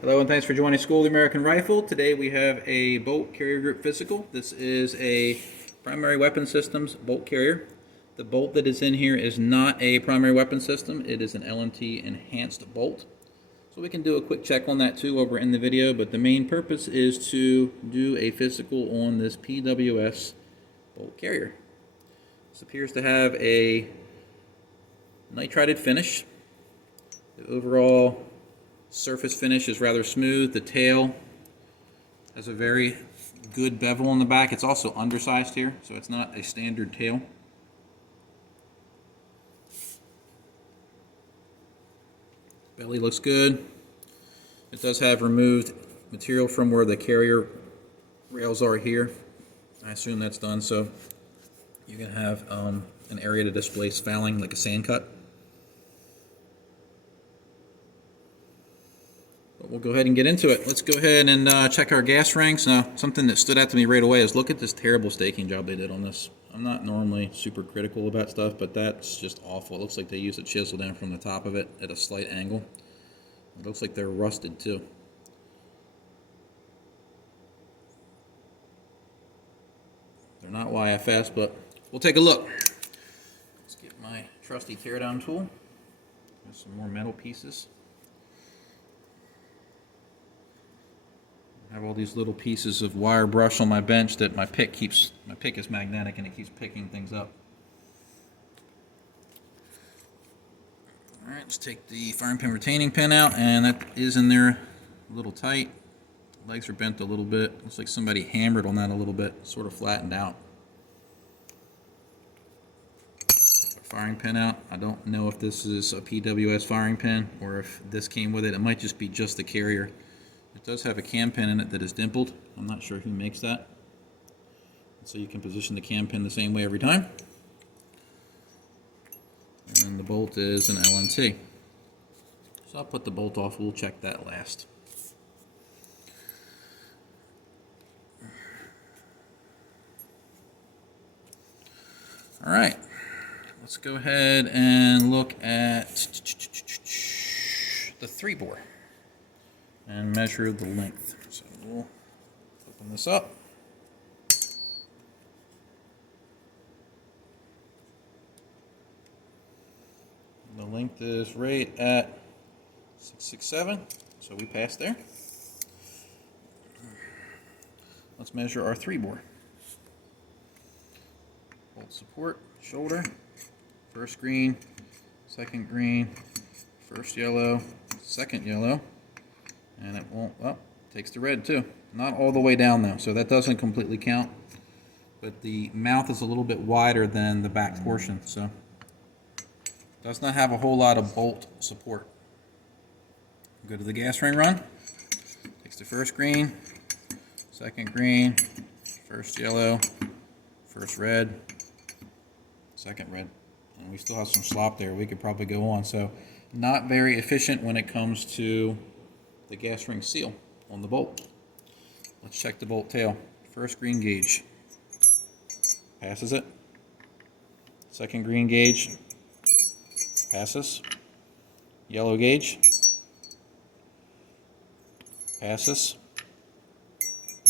Hello and thanks for joining School of the American Rifle. Today we have a bolt carrier group physical. This is a primary weapon systems bolt carrier. The bolt that is in here is not a primary weapon system. It is an LMT enhanced bolt. So we can do a quick check on that too over in the video, but the main purpose is to do a physical on this PWS bolt carrier. This appears to have a nitrided finish. The overall surface finish is rather smooth. The tail has a very good bevel on the back. It's also undersized here, so it's not a standard tail. Belly looks good. It does have removed material from where the carrier rails are here. I assume that's done, so you can have an area to displace fouling, like a sand cut. But we'll go ahead and get into it. Let's go ahead and check our gas rings. Now, something that stood out to me right away is look at this terrible staking job they did on this. I'm not normally super critical about stuff, but that's just awful. It looks like they used a chisel down from the top of it at a slight angle. It looks like they're rusted too. They're not YFS, but we'll take a look. Let's get my trusty teardown tool. There's some more metal pieces. I have all these little pieces of wire brush on my bench that my pick is magnetic and it keeps picking things up. Alright, let's take the firing pin retaining pin out, and that is in there a little tight. The legs are bent a little bit. Looks like somebody hammered on that a little bit, sort of flattened out. Firing pin out. I don't know if this is a PWS firing pin or if this came with it. It might just be just the carrier. It does have a cam pin in it that is dimpled. I'm not sure who makes that. So you can position the cam pin the same way every time. And then the bolt is an LMT. So I'll put the bolt off. We'll check that last. All right. Let's go ahead and look at the 3-bore and measure the length. So we'll open this up. The length is right at 667, so we passed there. Let's measure our 3-bore. Bolt support, shoulder, first green, second green, first yellow, second yellow, and it won't, well, it takes the red too. Not all the way down though, so that doesn't completely count. But the mouth is a little bit wider than the back portion, so does not have a whole lot of bolt support. Go to the gas ring run. Takes the first green, second green, first yellow, first red, second red. And we still have some slop there. We could probably go on. So not very efficient when it comes to the gas ring seal on the bolt. Let's check the bolt tail. First green gauge. Passes it. Second green gauge. Passes. Yellow gauge. Passes.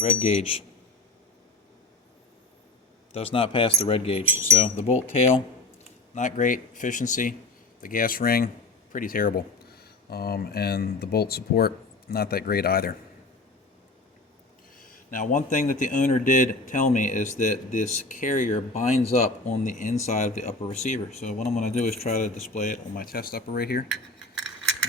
Red gauge. Does not pass the red gauge. So the bolt tail, not great efficiency. The gas ring, pretty terrible. And the bolt support, not that great either. Now, one thing that the owner did tell me is that this carrier binds up on the inside of the upper receiver. So what I'm going to do is try to display it on my test upper right here.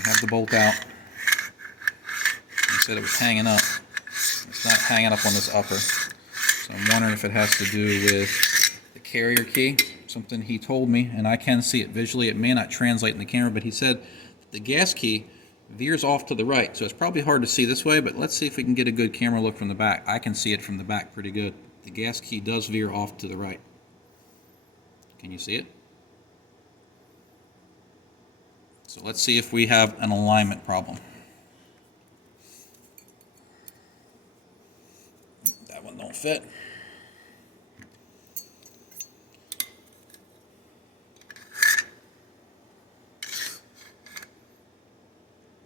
I have the bolt out. He said it was hanging up. It's not hanging up on this upper. So I'm wondering if it has to do with the carrier key, something he told me, and I can see it visually. It may not translate in the camera, but he said that the gas key veers off to the right, so it's probably hard to see this way, but let's see if we can get a good camera look from the back. I can see it from the back pretty good. The gas key does veer off to the right. Can you see it? So let's see if we have an alignment problem. That one don't fit.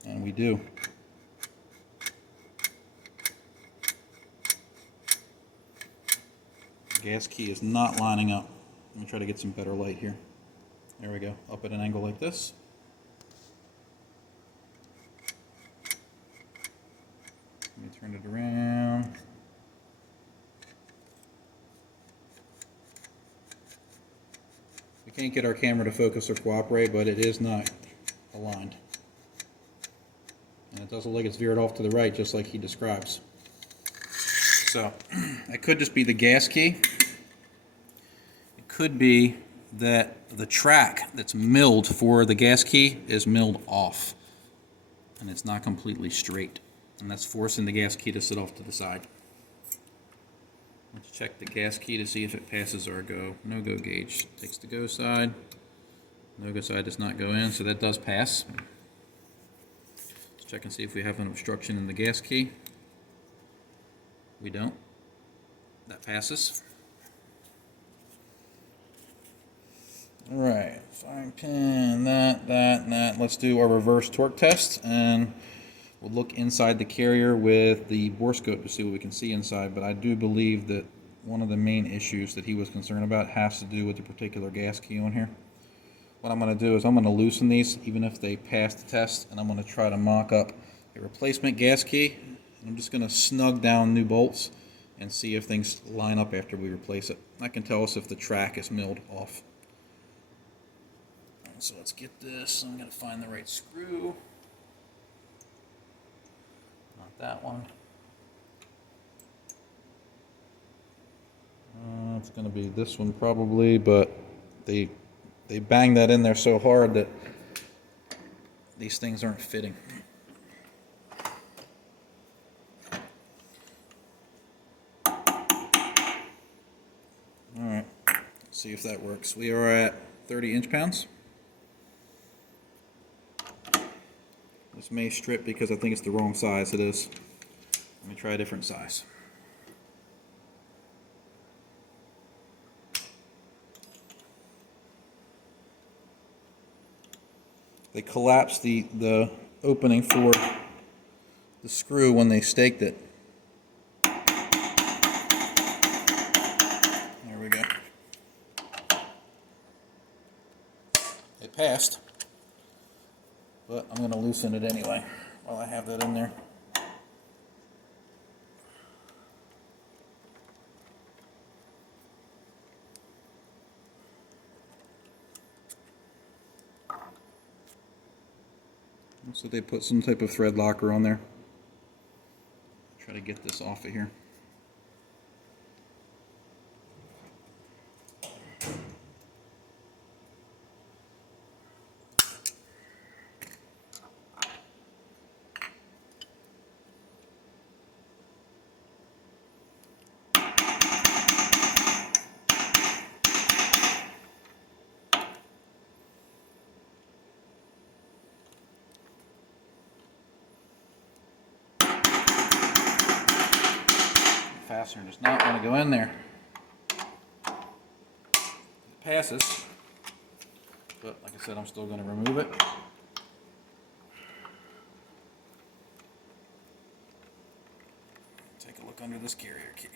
And we do. gas key is not lining up. Let me try to get some better light here. There we go, up at an angle like this. Let me turn it around. We can't get our camera to focus or cooperate, but it is not aligned. And it does look like it's veered off to the right, just like he describes. So, it could just be the gas key. It could be that the track that's milled for the gas key is milled off. And it's not completely straight. And that's forcing the gas key to sit off to the side. Let's check the gas key to see if it passes our go, no-go gauge. Takes the go side. No-go side does not go in, so that does pass. Let's check and see if we have an obstruction in the gas key. We don't. That passes. Alright, fine pin, that. Let's do our reverse torque test, and we'll look inside the carrier with the borescope to see what we can see inside, but I do believe that one of the main issues that he was concerned about has to do with the particular gas key on here. What I'm going to do is I'm going to loosen these, even if they pass the test, and I'm going to try to mock up a replacement gas key. I'm just going to snug down new bolts and see if things line up after we replace it. That can tell us if the track is milled off. So let's get this. I'm going to find the right screw. Not that one. It's going to be this one probably, but they banged that in there so hard that these things aren't fitting. Alright, let's see if that works. We are at 30 inch-pounds. This may strip because I think it's the wrong size. It is. Let me try a different size. They collapsed the opening for the screw when they staked it. There we go. It passed, but I'm going to loosen it anyway while I have that in there. So they put some type of thread locker on there. Try to get this off of here. Fastener does not want to go in there. It passes, but like I said, I'm still going to remove it. Take a look under this carrier key.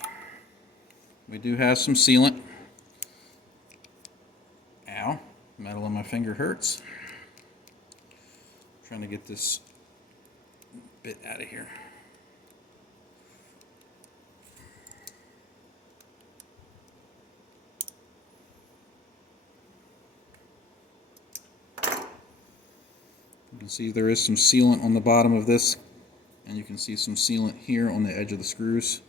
We do have some sealant. Ow, metal on my finger hurts. Trying to get this bit out of here. You can see there is some sealant on the bottom of this, and you can see some sealant here on the edge of the screws.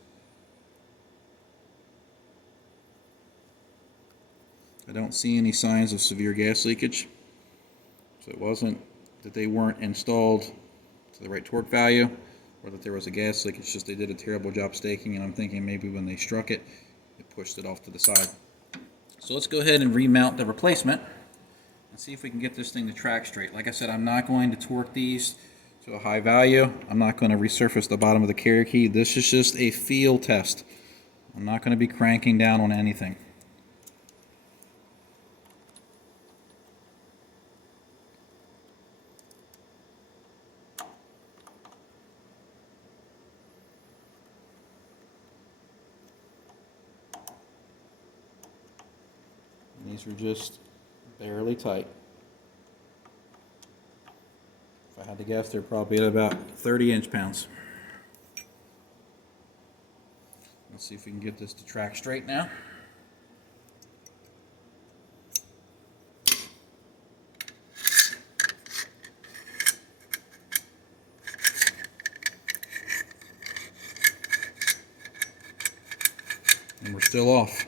I don't see any signs of severe gas leakage, so it wasn't that they weren't installed to the right torque value or that there was a gas leak. It's just they did a terrible job staking, and I'm thinking maybe when they struck it, it pushed it off to the side. So let's go ahead and remount the replacement and see if we can get this thing to track straight. Like I said, I'm not going to torque these to a high value. I'm not going to resurface the bottom of the carrier key. This is just a feel test. I'm not going to be cranking down on anything. These are just barely tight. If I had to guess, they're probably at about 30 inch-pounds. Let's see if we can get this to track straight now. And we're still off.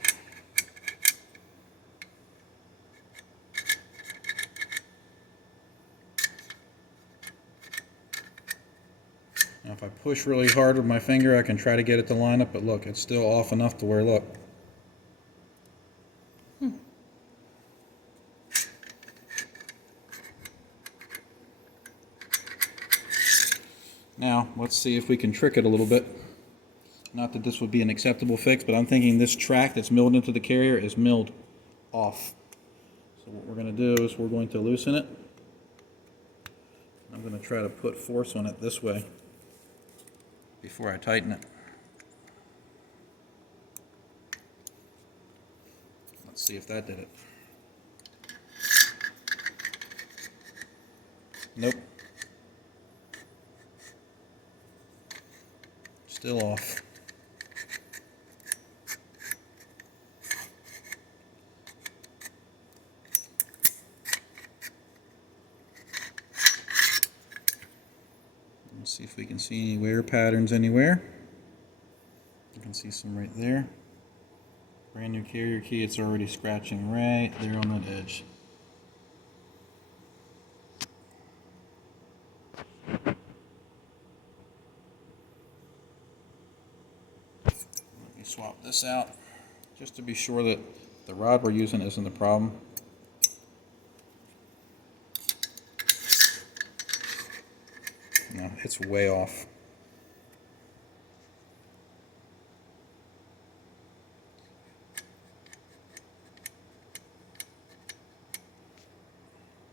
Now if I push really hard with my finger, I can try to get it to line up, but look, it's still off enough to where, look. Now, let's see if we can trick it a little bit. Not that this would be an acceptable fix, but I'm thinking this track that's milled into the carrier is milled off. So what we're going to do is we're going to loosen it. I'm going to try to put force on it this way before I tighten it. Let's see if that did it. Nope. Still off. Let's see if we can see any wear patterns anywhere. You can see some right there. Brand new carrier key, it's already scratching right there on that edge. Let me swap this out just to be sure that the rod we're using isn't the problem. No, it's way off.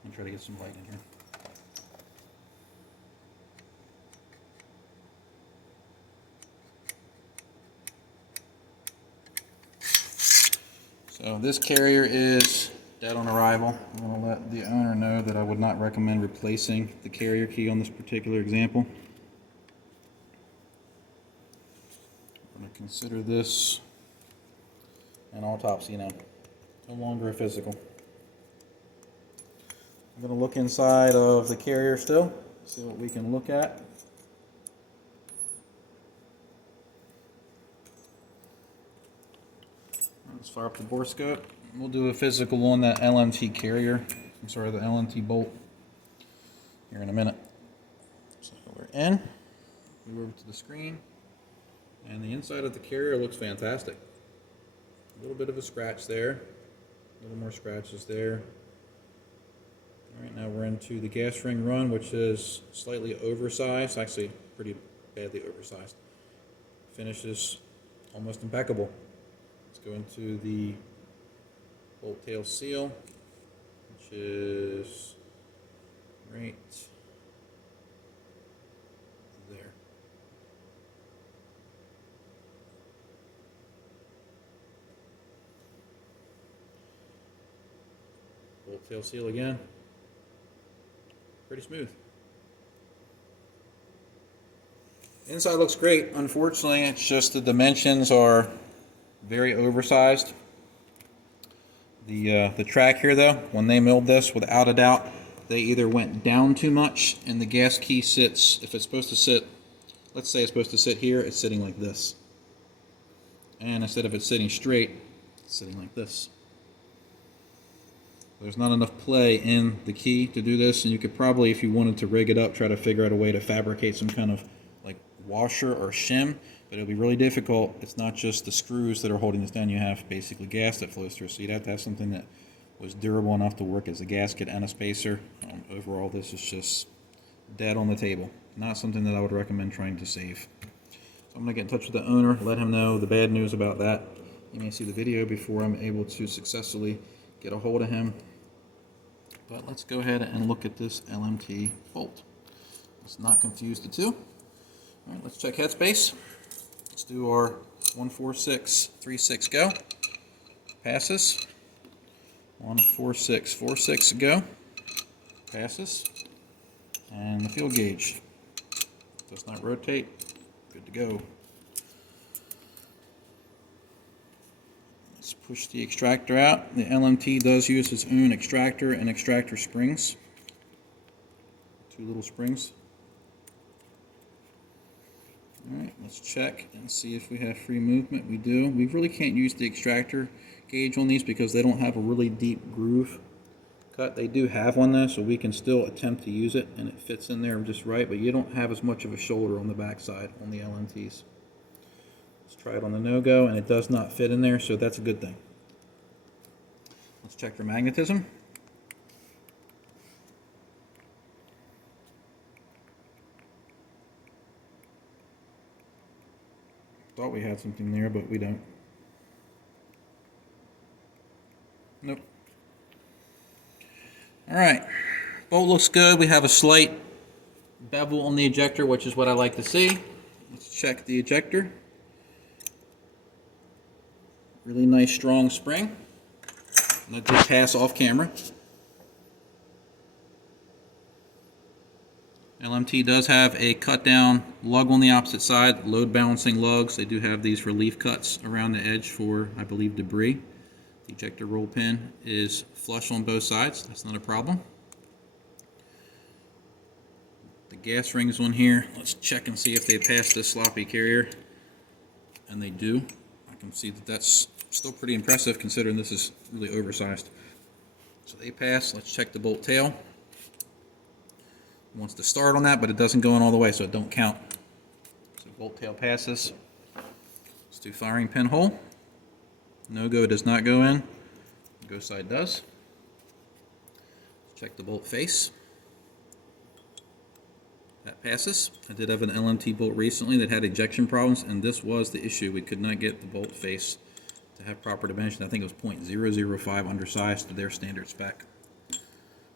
I'm try to get some light in here. So this carrier is dead on arrival. I'm going to let the owner know that I would not recommend replacing the carrier key on this particular example. I'm going to consider this an autopsy now, no longer a physical. I'm going to look inside of the carrier still, see what we can look at. Let's fire up the bore scope. We'll do a physical on that LMT carrier. I'm sorry, the LMT bolt here in a minute. So we're in. Move over to the screen. And the inside of the carrier looks fantastic. A little bit of a scratch there. A little more scratches there. Alright, now we're into the gas ring run, which is slightly oversized. Actually, pretty badly oversized. Finishes almost impeccable. Let's go into the bolt tail seal, which is right there. Bolt tail seal again. Pretty smooth. Inside looks great. Unfortunately, it's just the dimensions are very oversized. The track here though, when they milled this, without a doubt, they either went down too much and the gas key sits, if it's supposed to sit, let's say it's supposed to sit here, it's sitting like this. And instead of it sitting straight, it's sitting like this. There's not enough play in the key to do this, and you could probably, if you wanted to rig it up, try to figure out a way to fabricate some kind of like washer or shim, but it'll be really difficult. It's not just the screws that are holding this down. You have basically gas that flows through, so you'd have to have something that was durable enough to work as a gasket and a spacer. Overall, this is just dead on the table. Not something that I would recommend trying to save. So I'm going to get in touch with the owner, let him know the bad news about that. You may see the video before I'm able to successfully get a hold of him. But let's go ahead and look at this LMT bolt. Let's not confuse the two. All right, let's check headspace. Let's do our 14636 go. Passes. On 4.6. 4.6 to go. Passes. And the field gauge does not rotate. Good to go. Let's push the extractor out. The LMT does use its own extractor and extractor springs. 2 little springs. Alright, let's check and see if we have free movement. We do. We really can't use the extractor gauge on these because they don't have a really deep groove cut. They do have one though, so we can still attempt to use it and it fits in there just right, but you don't have as much of a shoulder on the back side on the LMTs. Let's try it on the no-go, and it does not fit in there, so that's a good thing. Let's check for magnetism. Thought we had something there, but we don't. Nope. Alright, bolt looks good. We have a slight bevel on the ejector, which is what I like to see. Let's check the ejector. Really nice strong spring. And that did pass off camera. LMT does have a cut down lug on the opposite side, load balancing lugs. They do have these relief cuts around the edge for, I believe, debris. The ejector roll pin is flush on both sides. That's not a problem. The gas rings on here. Let's check and see if they pass this sloppy carrier. And they do. I can see that that's still pretty impressive considering this is really oversized. So they pass. Let's check the bolt tail. It wants to start on that, but it doesn't go in all the way, so it don't count. So bolt tail passes. Let's do firing pin hole. No-go does not go in. Go side does. Let's check the bolt face. That passes. I did have an LMT bolt recently that had ejection problems, and this was the issue. We could not get the bolt face to have proper dimension. I think it was .005 undersized to their standard spec.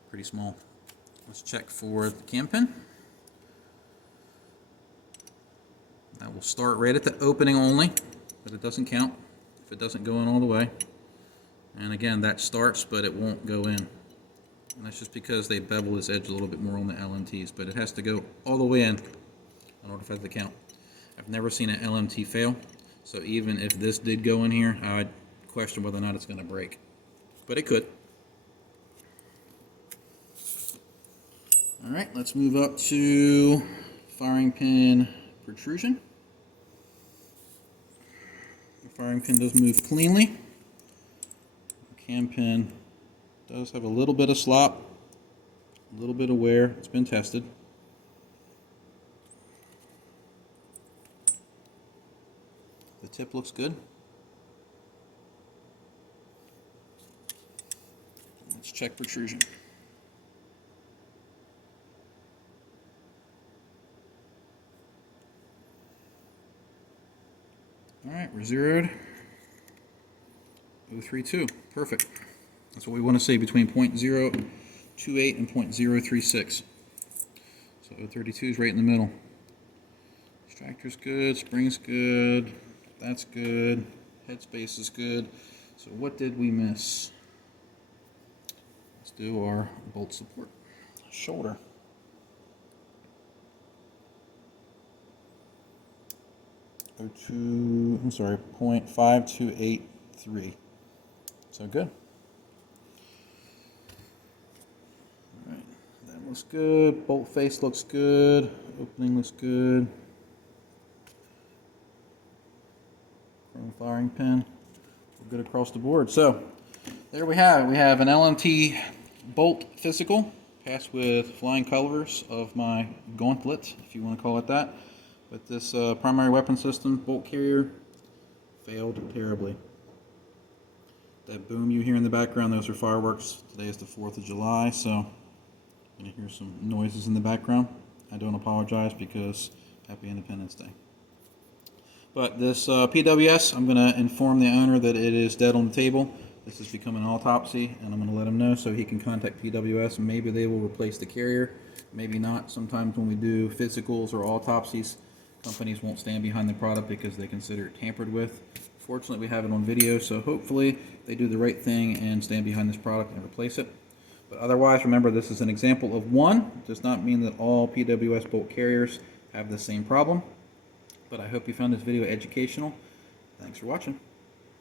Pretty small. Let's check for the cam pin. That will start right at the opening only, but it doesn't count if it doesn't go in all the way. And again, that starts, but it won't go in. And that's just because they bevel this edge a little bit more on the LMTs, but it has to go all the way in order for it to count. I've never seen an LMT fail, so even if this did go in here, I'd question whether or not it's going to break. But it could. Alright, let's move up to firing pin protrusion. The firing pin does move cleanly. The cam pin does have a little bit of slop, a little bit of wear. It's been tested. The tip looks good. Let's check protrusion. Alright, we're zeroed. 0.032. Perfect. That's what we want to see, between .028 and .036. So 0.032 is right in the middle. Extractor's good, spring's good, that's good, headspace is good. So what did we miss? Let's do our bolt support. Shoulder. .5283. So good. Alright, that looks good. Bolt face looks good. Opening looks good. Chrome firing pin. We're good across the board. So there we have it. We have an LMT bolt physical. Passed with flying colors of my gauntlet, if you want to call it that. But this primary weapon system bolt carrier failed terribly. That boom you hear in the background, those are fireworks. Today is the 4th of July, so you're going to hear some noises in the background. I don't apologize because happy Independence Day. But this PWS, I'm going to inform the owner that it is dead on the table. This has become an autopsy, and I'm going to let him know so he can contact PWS. Maybe they will replace the carrier, maybe not. Sometimes when we do physicals or autopsies, companies won't stand behind the product because they consider it tampered with. Fortunately, we have it on video, so hopefully they do the right thing and stand behind this product and replace it. But otherwise, remember, this is an example of one. It does not mean that all PWS bolt carriers have the same problem. But I hope you found this video educational. Thanks for watching.